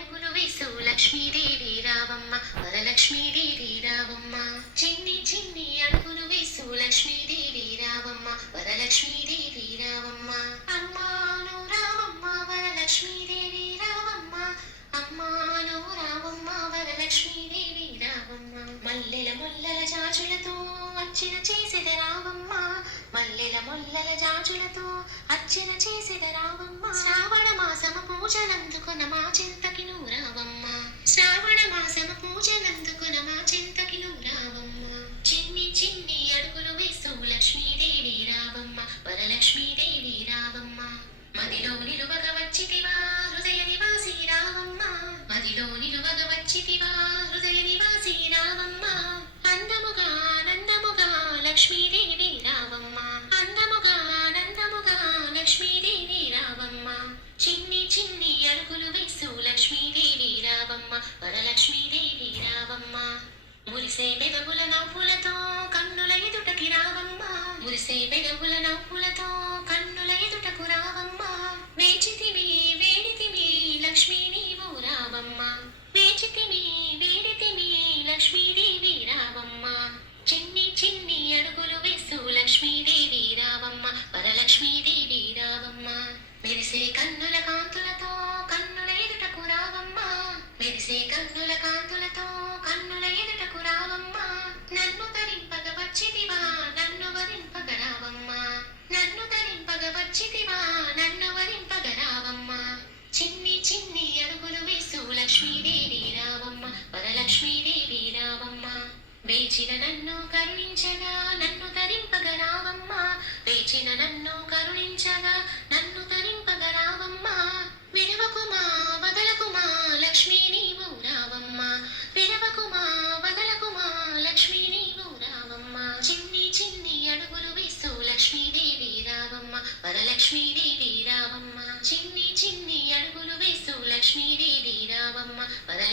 వేస్తూ లక్ష్మీదేవి రావమ్మ. వరలక్ష్మీదేవి రావమ్మ. చిన్ని చిన్ని అడుగులు వేసు లక్ష్మీదేవి రావమ్మ. వరలక్ష్మీదేవి రావమ్మ. అమ్మాను రావమ్మ వరలక్ష్మీదేవి రావమ్మ. అమ్మాను రావమ్మ వరలక్ష్మీదేవి రావమ్మ. మల్లెల మొల్లల జాజులతో అర్చన చేసేద రావమ్మ. మల్లెల మొల్లల జాజులతో అర్చన చే వరలక్ష్మీదేవి రావమ్మ. మదిలో నిలువగ వచ్చితివా హృదయ నివాసి రావమ్మ. మదిలో నిలువగ వచ్చితివా హృదయ నివాసి రావమ్మ. అందముగా ఆనందముగా లక్ష్మీదేవి రావమ్మ. అందముగా ఆనందముగా లక్ష్మీదేవి రావమ్మ. చిన్ని చిన్ని అడుగులు వేసు లక్ష్మీదేవి లక్ష్మీదేవి రావమ్మ. చిన్ని చిన్ని అడుగులు వేసు లక్ష్మీదేవి రావమ్మ. వరలక్ష్మీదేవి రావమ్మ. మెరిసే కన్నుల కాంతులతో కన్నుల ఎదుటకు రావమ్మ. మెరిసే కన్నుల కాంతులతో కన్నుల ఎదుటకు రావమ్మ. నన్ను తరింపగ వచ్చితివా నన్ను వరింపగ రావమ్మ. నన్ను తరింపగ వచ్చితివా నన్ను వరింపగ రావమ్మ. చిన్ని చిన్ని అడుగులు వేసు లక్ష్మీ వేచిన నన్ను కరుణించగా నన్ను తరింపగరావమ్మా వేచిన నన్ను కరుణించగా నన్ను తరింపగరావమ్మా విడవకుమా వదలకుమా లక్ష్మీ నీవు రావమ్మా. విడవకుమా వదలకుమా లక్ష్మీ నీవు రావమ్మా. చిన్ని చిన్ని అడుగులు వేస్తూ లక్ష్మీదేవి రావమ్మ. వరలక్ష్మీదేవి రావమ్మ. చిన్ని చిన్ని అడుగులు వేస్తూ లక్ష్మీదేవి రావమ్మ. వరలక్ష్మీ